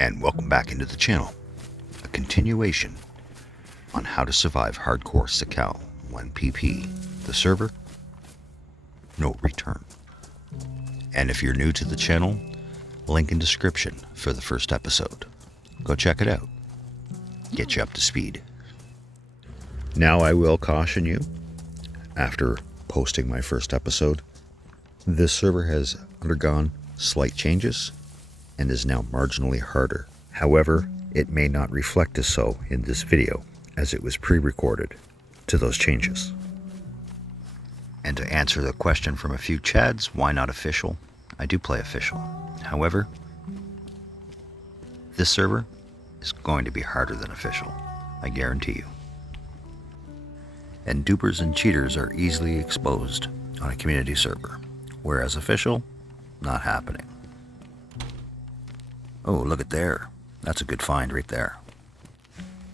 and welcome back into the channel. A continuation on how to survive hardcore Sakhal 1PP, the server, no return. And if you're new to the channel, link in description for the first episode. Go check it out. Get you up to speed. Now I will caution you, after posting my first episode, this server has undergone slight changes and is now marginally harder. However, it may not reflect as so in this video, as it was pre-recorded to those changes. And to answer the question from a few chads, why not official? I do play official. However, this server is going to be harder than official, I guarantee you. And dupers and cheaters are easily exposed on a community server, whereas official, not happening. Oh, look at there. That's a good find right there.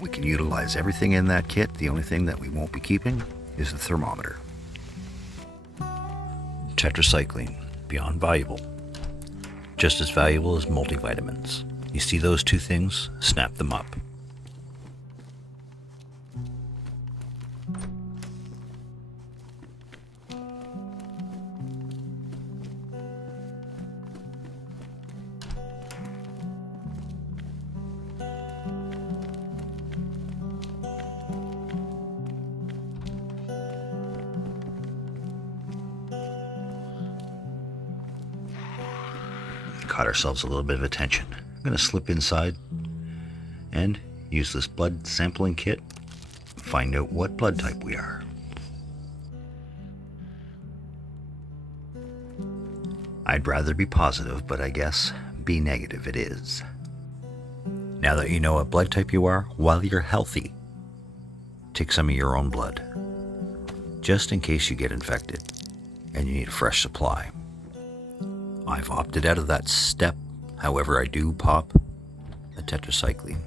We can utilize everything in that kit. The only thing that we won't be keeping is the thermometer. Tetracycline, beyond valuable. Just as valuable as multivitamins. You see those two things? Snap them up. Caught ourselves a little bit of attention. I'm going to slip inside and use this blood sampling kit, find out what blood type we are. I'd rather be positive, but I guess be negative it is. Now that you know what blood type you are, while you're healthy, take some of your own blood, just in case you get infected and you need a fresh supply. I've opted out of that step, however I do pop a tetracycline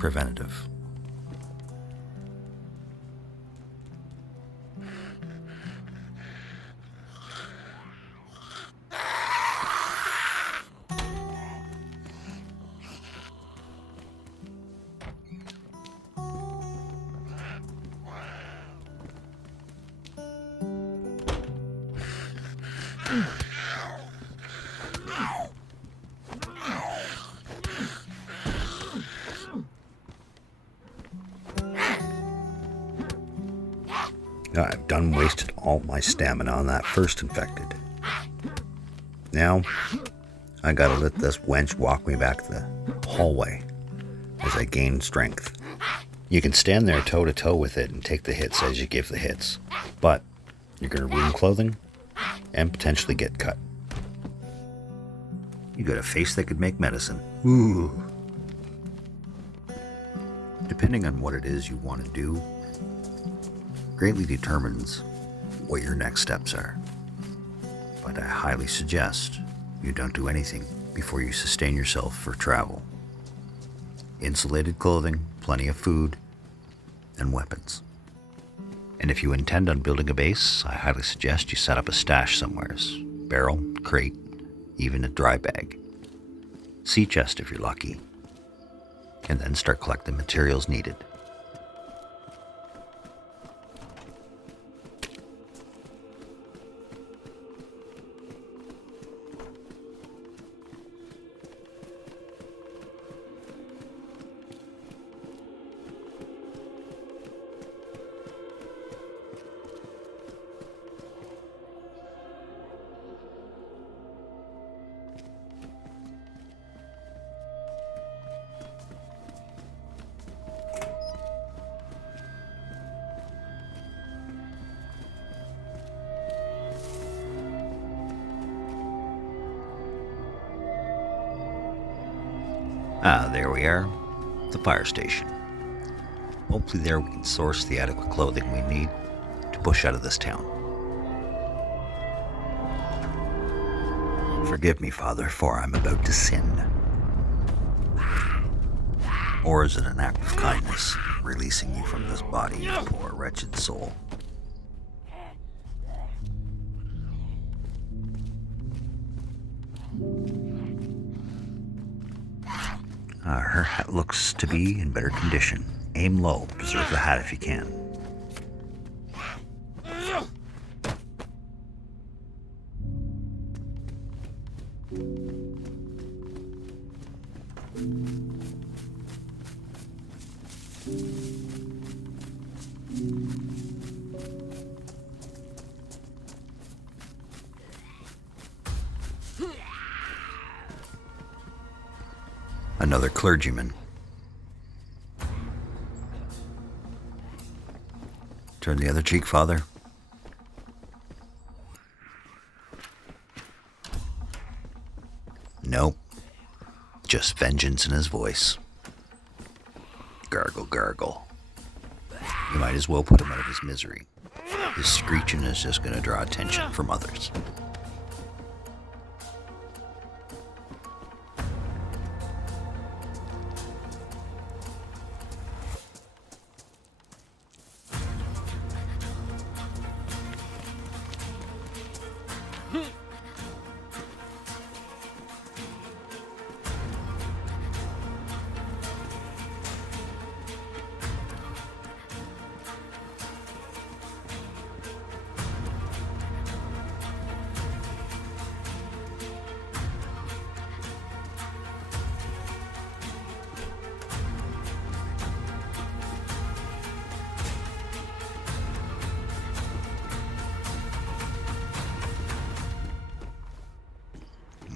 preventative. I've done wasted all my stamina on that first infected. Now, I gotta let this wench walk me back the hallway as I gain strength. You can stand there toe to toe with it and take the hits as you give the hits, but you're gonna ruin clothing and potentially get cut. You got a face that could make medicine. Ooh. Depending on what it is you want to do, greatly determines what your next steps are. But I highly suggest you don't do anything before you sustain yourself for travel. Insulated clothing, plenty of food, and weapons. And if you intend on building a base, I highly suggest you set up a stash somewheres. Barrel, crate, even a dry bag. Sea chest if you're lucky. And then start collecting materials needed. Ah, there we are, the fire station. Hopefully there we can source the adequate clothing we need to push out of this town. Forgive me, Father, for I'm about to sin. Or is it an act of kindness, releasing you from this body, you poor wretched soul? hat looks to be in better condition. Aim low, preserve the hat if you can. Another clergyman. Turn the other cheek, Father. Nope. Just vengeance in his voice. Gargle, gargle. You might as well put him out of his misery. His screeching is just going to draw attention from others.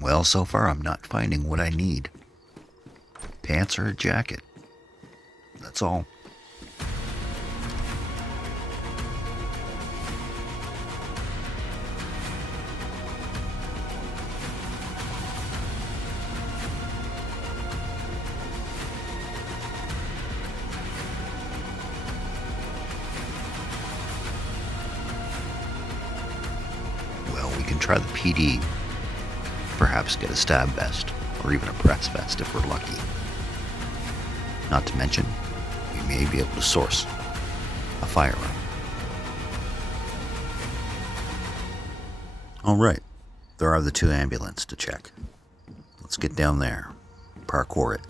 Well, so far I'm not finding what I need. Pants or a jacket. That's all. Well, we can try the PD. Perhaps get a stab vest, or even a press vest if we're lucky. Not to mention, we may be able to source a firearm. Alright, there are the 2 ambulances to check. Let's get down there, parkour it.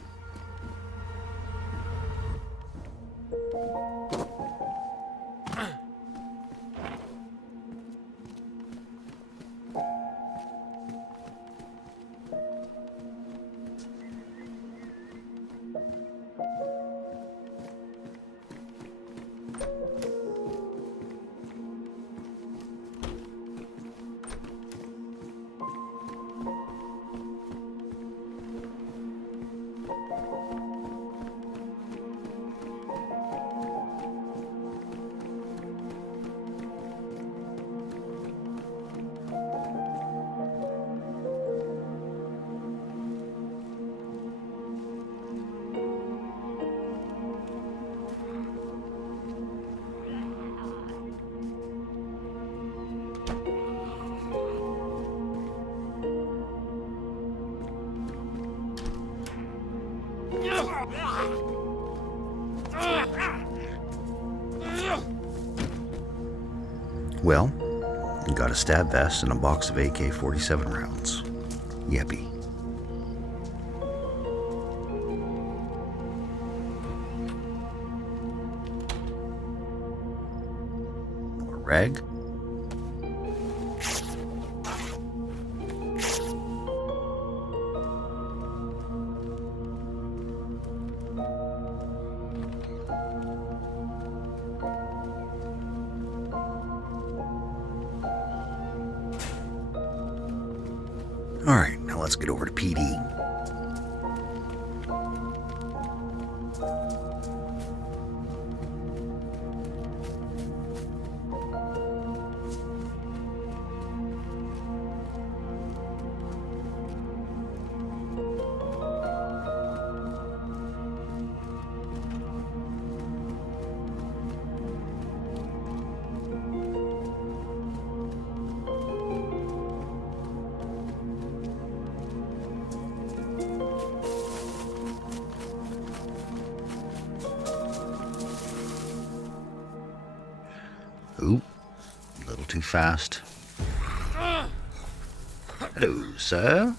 Well, got a stab vest and a box of AK-47 rounds. Yippee. More rag. Alright, now let's get over to PD. Oop, a little too fast. Hello, sir.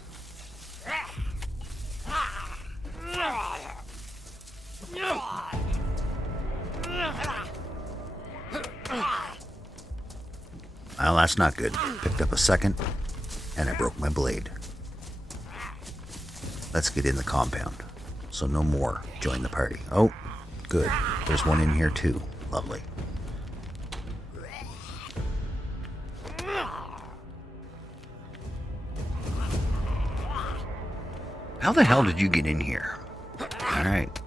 Now that's not good. Picked up a second, and I broke my blade. Let's get in the compound. So no more join the party. Oh, good. There's one in here too. Lovely. How the hell did you get in here? Alright.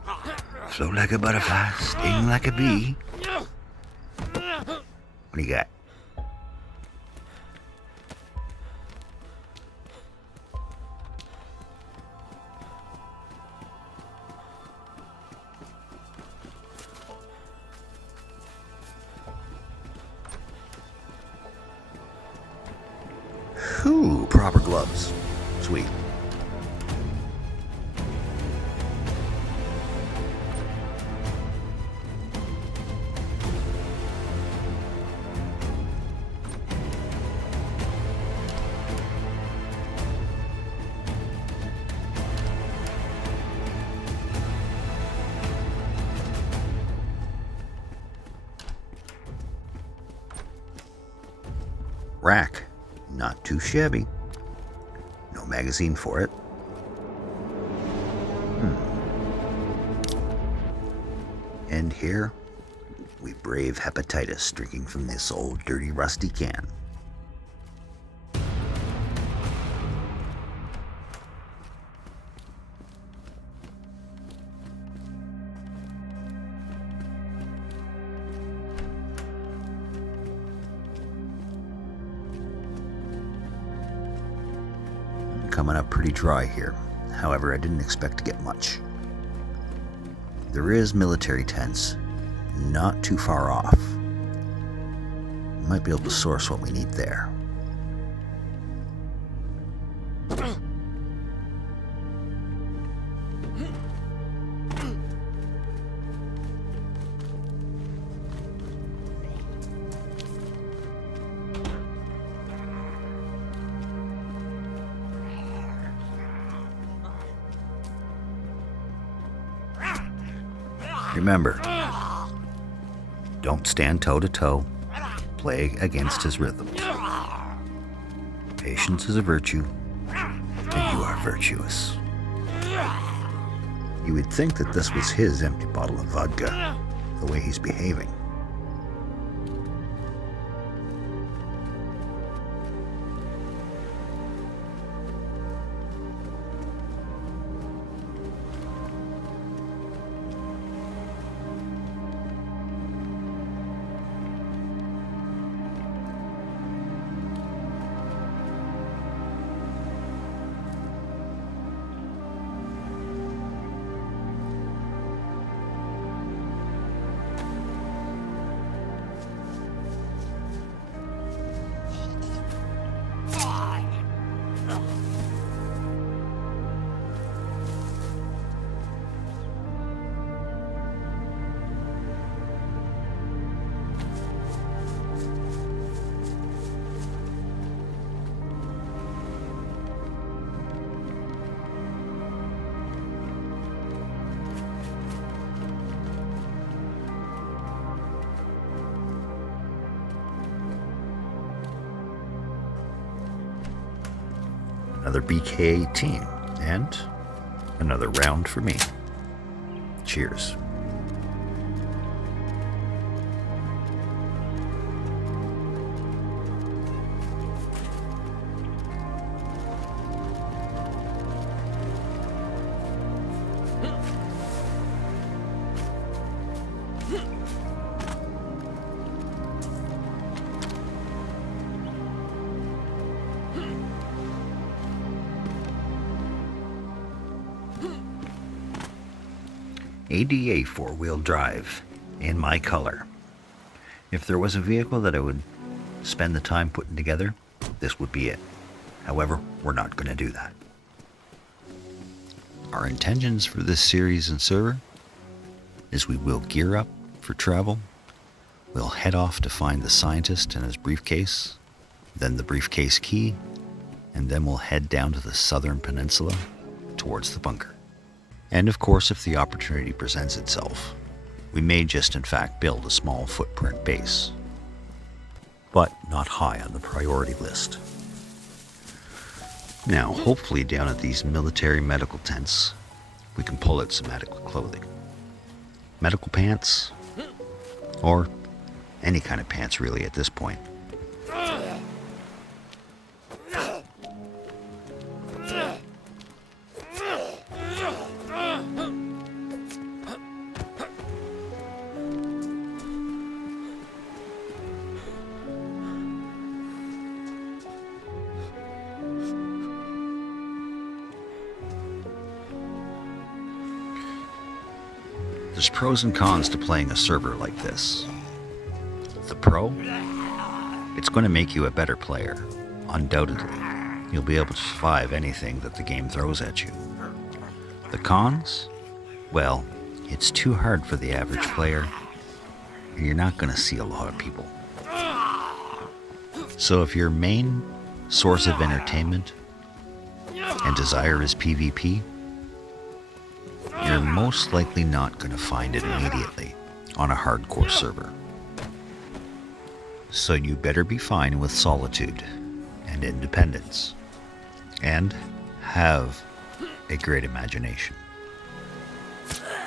Float like a butterfly, sting like a bee. What do you got? Ooh, proper gloves. Sweet. Rack. Not too shabby. No magazine for it. And here, we brave hepatitis drinking from this old dirty rusty can. Coming up pretty dry here. However, I didn't expect to get much. There is military tents, not too far off. Might be able to source what we need there. Remember, don't stand toe-to-toe. Play against his rhythms. Patience is a virtue, and you are virtuous. You would think that this was his empty bottle of vodka, the way he's behaving. Another BK-18, and another round for me. Cheers. ADA four-wheel drive in my color. If there was a vehicle that I would spend the time putting together, this would be it. However, we're not going to do that. Our intentions for this series and server is we will gear up for travel. We'll head off to find the scientist and his briefcase, then the briefcase key, and then we'll head down to the southern peninsula towards the bunker. And of course, if the opportunity presents itself, we may just in fact build a small footprint base. but not high on the priority list. Now, hopefully down at these military medical tents, we can pull out some adequate clothing. Medical pants, or any kind of pants really at this point. There's pros and cons to playing a server like this. The pro, it's going to make you a better player, undoubtedly. You'll be able to survive anything that the game throws at you. The cons, well, it's too hard for the average player, and you're not going to see a lot of people. So if your main source of entertainment and desire is PvP, you're most likely not going to find it immediately on a hardcore server. So you better be fine with solitude and independence, and have a great imagination.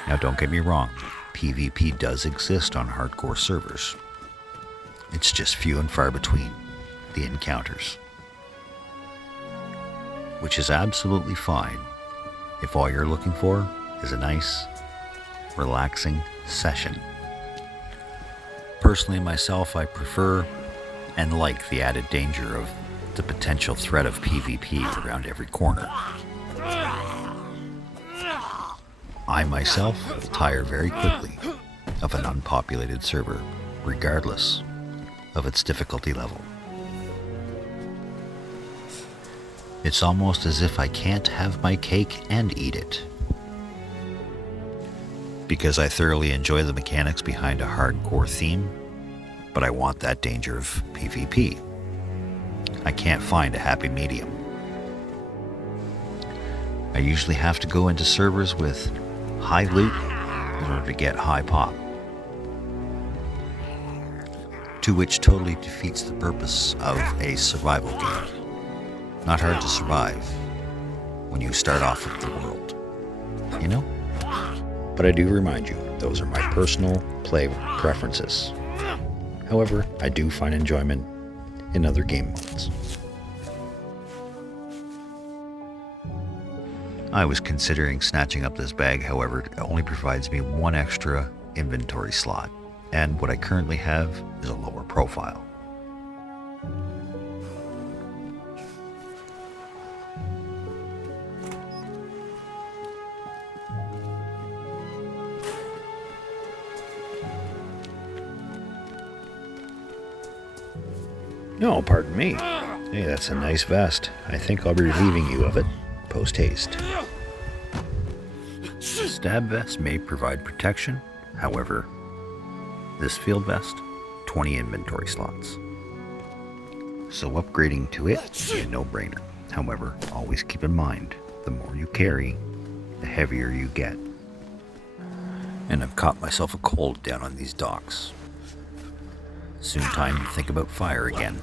Now don't get me wrong, PvP does exist on hardcore servers. It's just few and far between, the encounters. Which is absolutely fine if all you're looking for is a nice, relaxing session. Personally, myself, I prefer and like the added danger of the potential threat of PvP around every corner. I myself tire very quickly of an unpopulated server, regardless of its difficulty level. It's almost as if I can't have my cake and eat it. Because I thoroughly enjoy the mechanics behind a hardcore theme, but I want that danger of PvP. I can't find a happy medium. I usually have to go into servers with high loot in order to get high pop, to which totally defeats the purpose of a survival game. Not hard to survive when you start off with the world, you know? But I do remind you, those are my personal play preferences. However, I do find enjoyment in other game modes. I was considering snatching up this bag, however, it only provides me one extra inventory slot, and what I currently have is a lower profile. No, pardon me. Hey, that's a nice vest. I think I'll be relieving you of it post-haste. Stab vest may provide protection. However, this field vest, 20 inventory slots. So upgrading to it is a no-brainer. However, always keep in mind, the more you carry, the heavier you get. And I've caught myself a cold down on these docks. Soon time to think about fire again.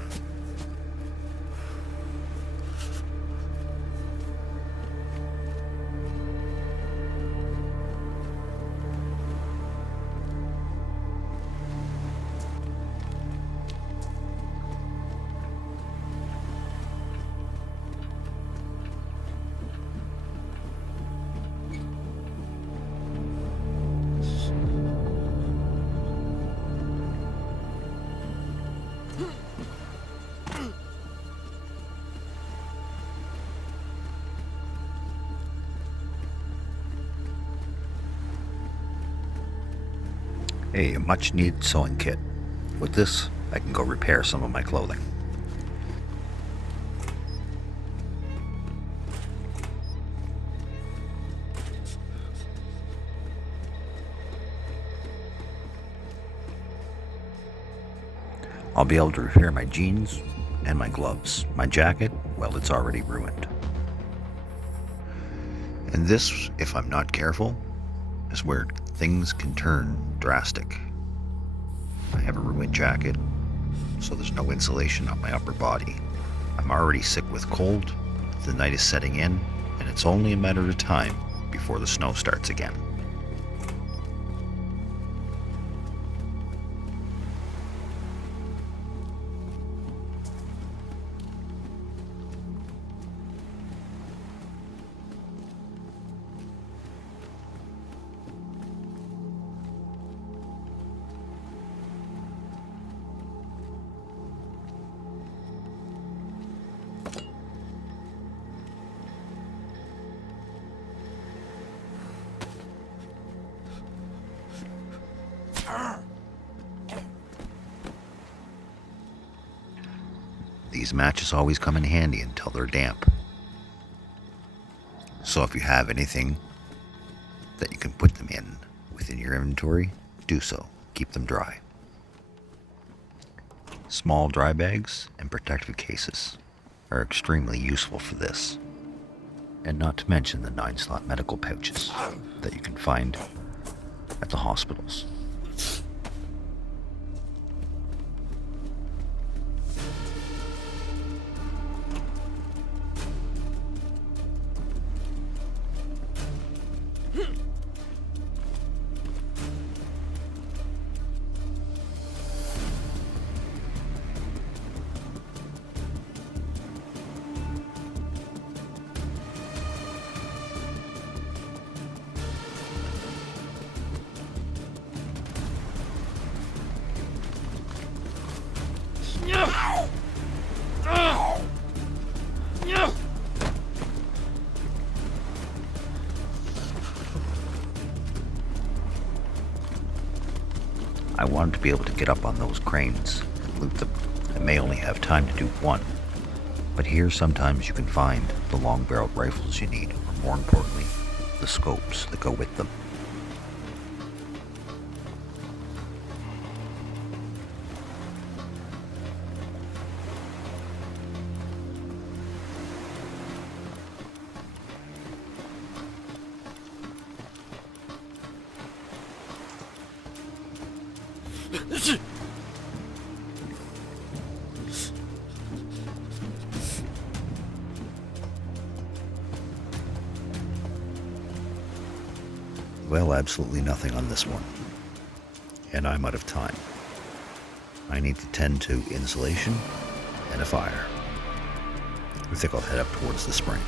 A much needed sewing kit. With this, I can go repair some of my clothing. I'll be able to repair my jeans and my gloves. My jacket, well, it's already ruined. And this, if I'm not careful, is where things can turn drastic. I have a ruined jacket, so there's no insulation on my upper body. I'm already sick with cold, the night is setting in, and it's only a matter of time before the snow starts again. These matches always come in handy until they're damp. So if you have anything that you can put them in within your inventory, do so. Keep them dry. Small dry bags and protective cases are extremely useful for this. And not to mention the 9-slot medical pouches that you can find at the hospitals. I wanted to be able to get up on those cranes and loot them. I may only have time to do one, but here sometimes you can find the long-barreled rifles you need, or more importantly, the scopes that go with them. Well, absolutely nothing on this one. And I'm out of time. I need to tend to insulation and a fire. I think I'll head up towards the spring.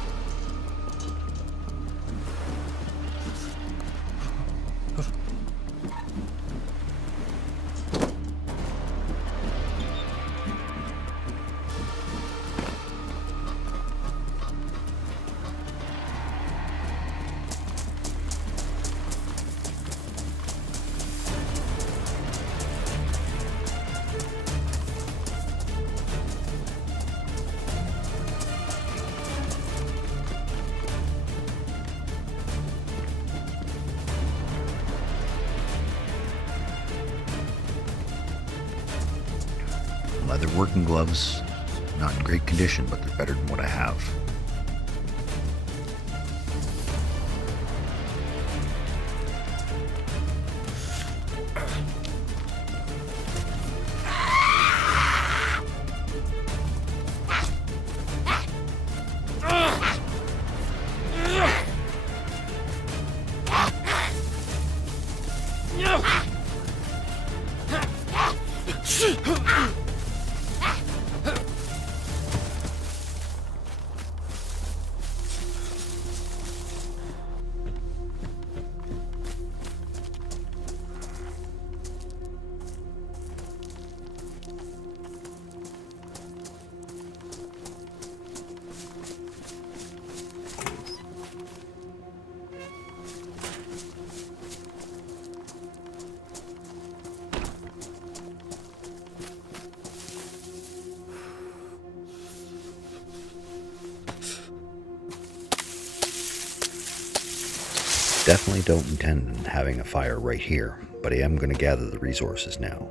Leather working gloves, not in great condition, but they're better than what I have. Definitely don't intend on having a fire right here, but I am going to gather the resources now.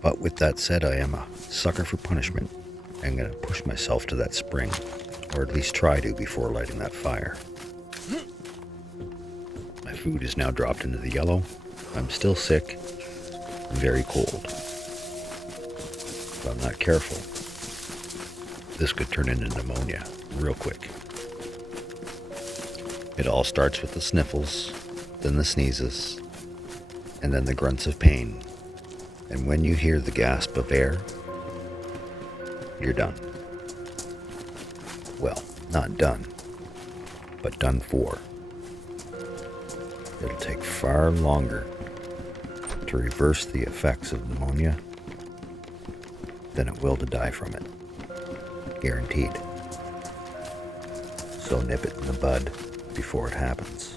But with that said, I am a sucker for punishment. I'm going to push myself to that spring, or at least try to before lighting that fire. My food is now dropped into the yellow. I'm still sick, very cold. If I'm not careful, this could turn into pneumonia real quick. It all starts with the sniffles, then the sneezes, and then the grunts of pain. And when you hear the gasp of air, you're done. Well, not done, but done for. It'll take far longer to reverse the effects of pneumonia than it will to die from it. Guaranteed. So nip it in the bud before it happens.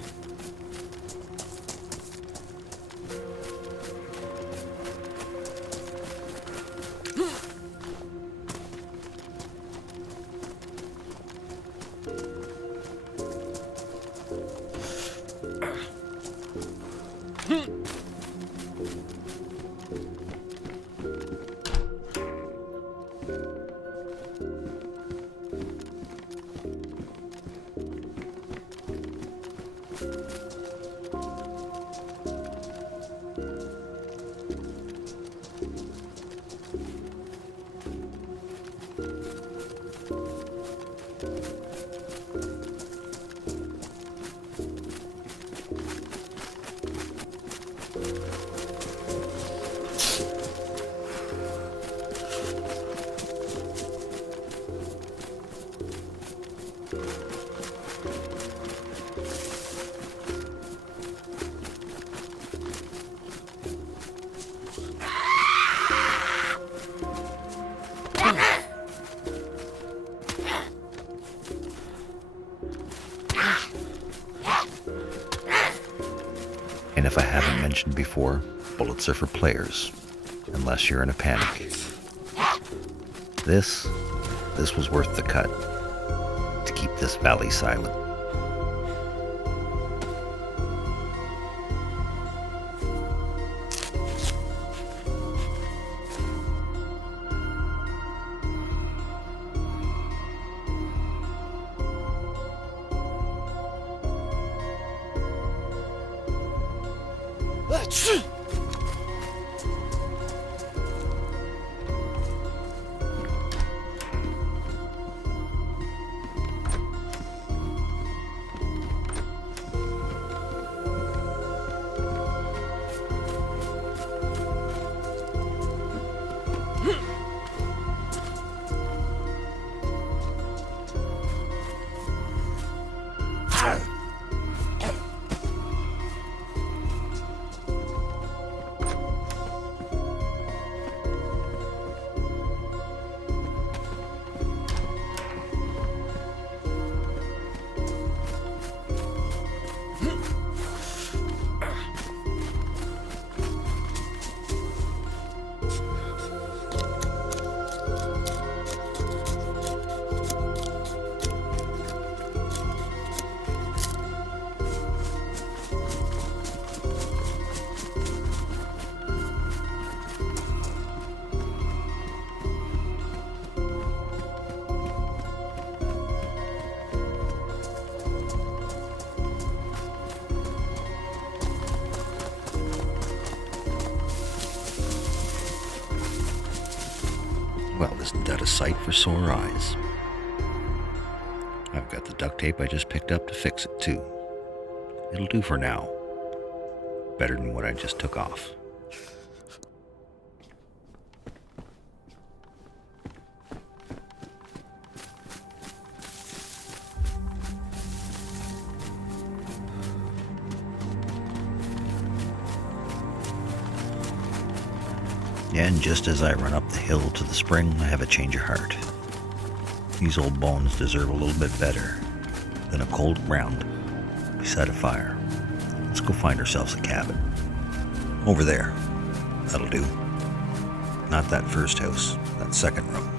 And if I haven't mentioned before, bullets are for players, unless you're in a panic. This was worth the cut to keep this valley silent. Well, isn't that a sight for sore eyes? I've got the duct tape I just picked up to fix it too. It'll do for now. Better than what I just took off. And just as I run up the hill to the spring, I have a change of heart. These old bones deserve a little bit better than a cold ground beside a fire. Let's go find ourselves a cabin. Over there. That'll do. Not that first house, that second room.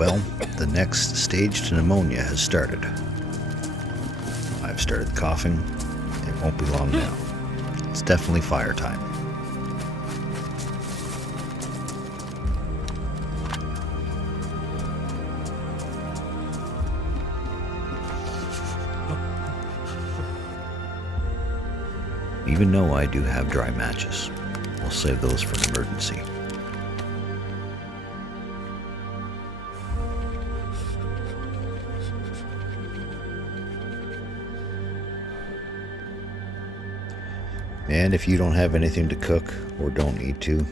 Well, the next stage to pneumonia has started. I've started coughing. It won't be long now. It's definitely fire time. Even though I do have dry matches, I'll save those for an emergency. And if you don't have anything to cook or don't need to,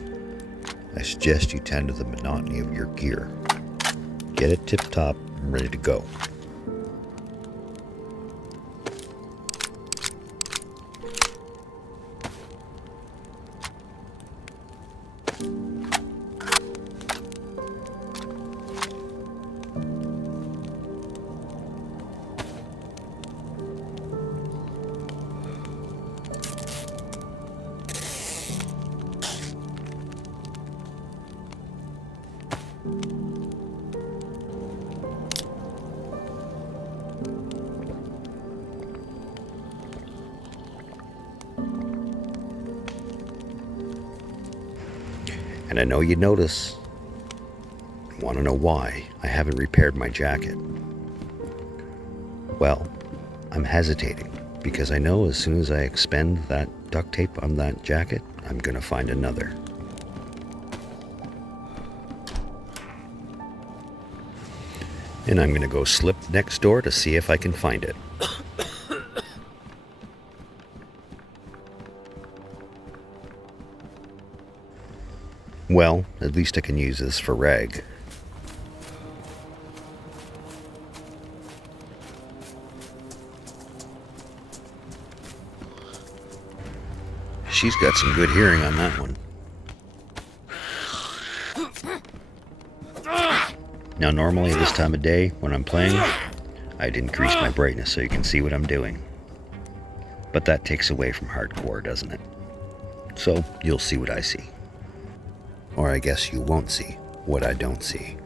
I suggest you tend to the monotony of your gear. Get it tip-top and ready to go. And I know you'd notice, want to know why I haven't repaired my jacket. Well, I'm hesitating because I know as soon as I expend that duct tape on that jacket, I'm going to find another. And I'm going to go slip next door to see if I can find it. Well, at least I can use this for rag. She's got some good hearing on that one. Now normally this time of day when I'm playing, I'd increase my brightness so you can see what I'm doing. But that takes away from hardcore, doesn't it? So you'll see what I see. Or I guess you won't see what I don't see.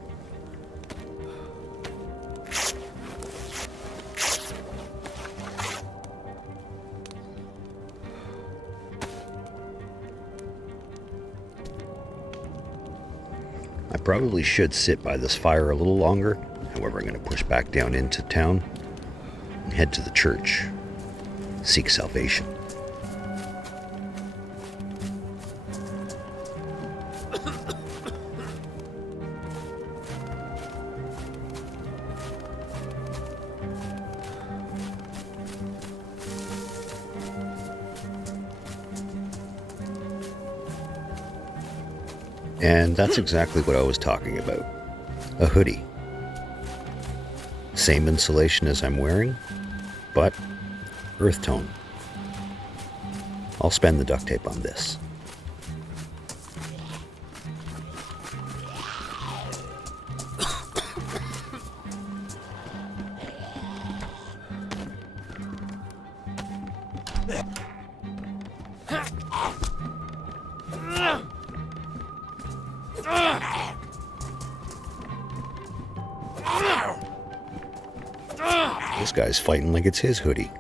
I probably should sit by this fire a little longer. However, I'm going to push back down into town and head to the church. Seek salvation. And that's exactly what I was talking about. A hoodie. Same insulation as I'm wearing, but earth tone. I'll spend the duct tape on this. This guy's fighting like it's his hoodie.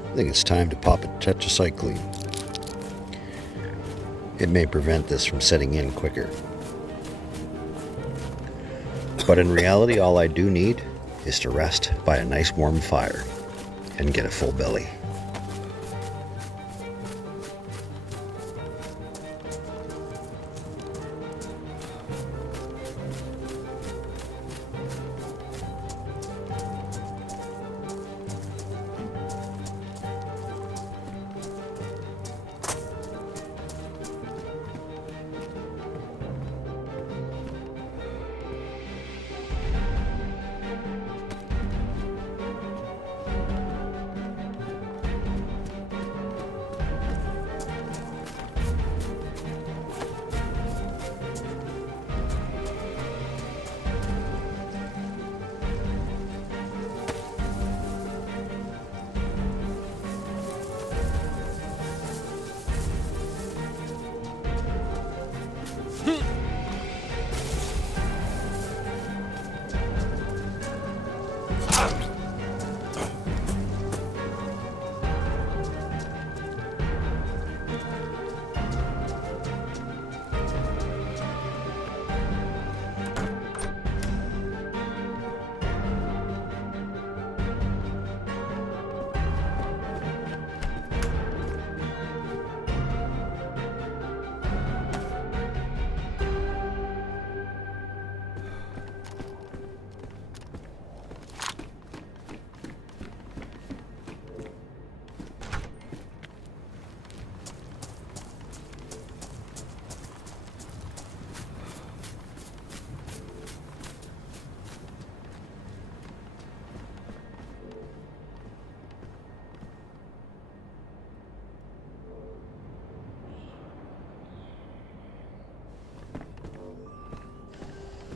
I think it's time to pop a tetracycline. It may prevent this from setting in quicker. But in reality, all I do need is to rest by a nice warm fire and get a full belly.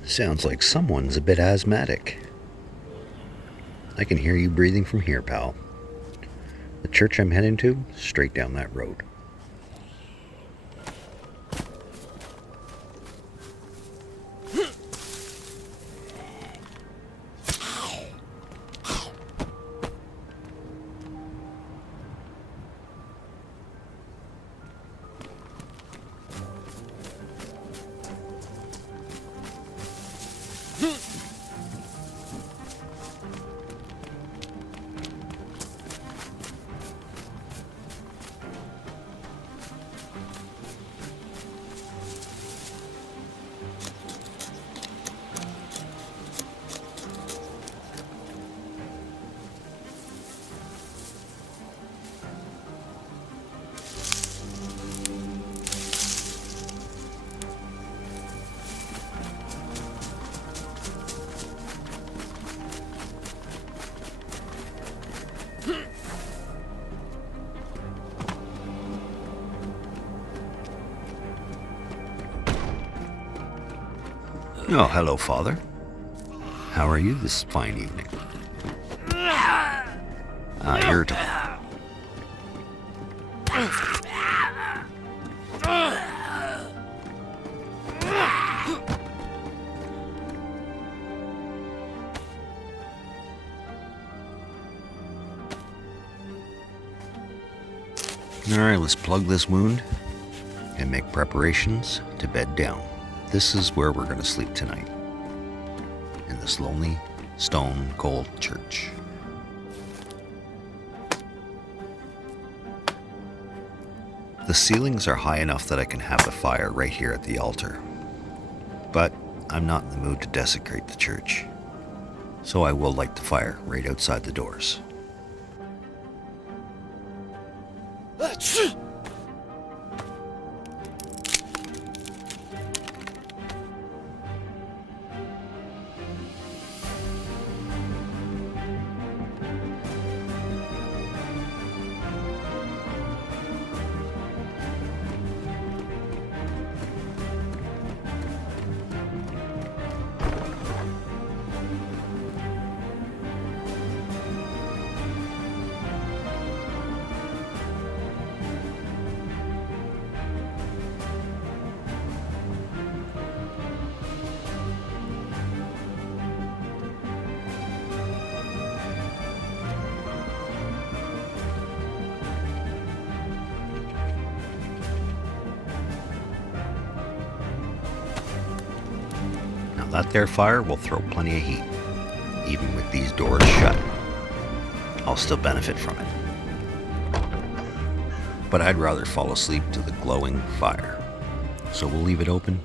Sounds like someone's a bit asthmatic. I can hear you breathing from here, pal. The church I'm heading to, straight down that road. Oh, hello, Father. How are you this fine evening? Irritable. Alright, let's plug this wound and make preparations to bed down. This is where we're going to sleep tonight, in this lonely, stone-cold church. The ceilings are high enough that I can have the fire right here at the altar, but I'm not in the mood to desecrate the church, so I will light the fire right outside the doors. That there fire will throw plenty of heat. Even with these doors shut, I'll still benefit from it. But I'd rather fall asleep to the glowing fire. So we'll leave it open,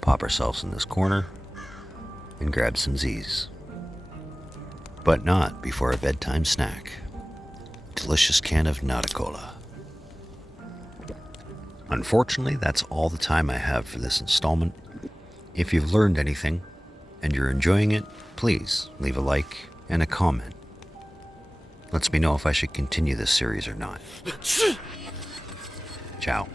pop ourselves in this corner, and grab some Z's. But not before a bedtime snack. Delicious can of Nata-Cola. Unfortunately, that's all the time I have for this installment. If you've learned anything and you're enjoying it, please leave a like and a comment. Lets me know if I should continue this series or not. Ciao.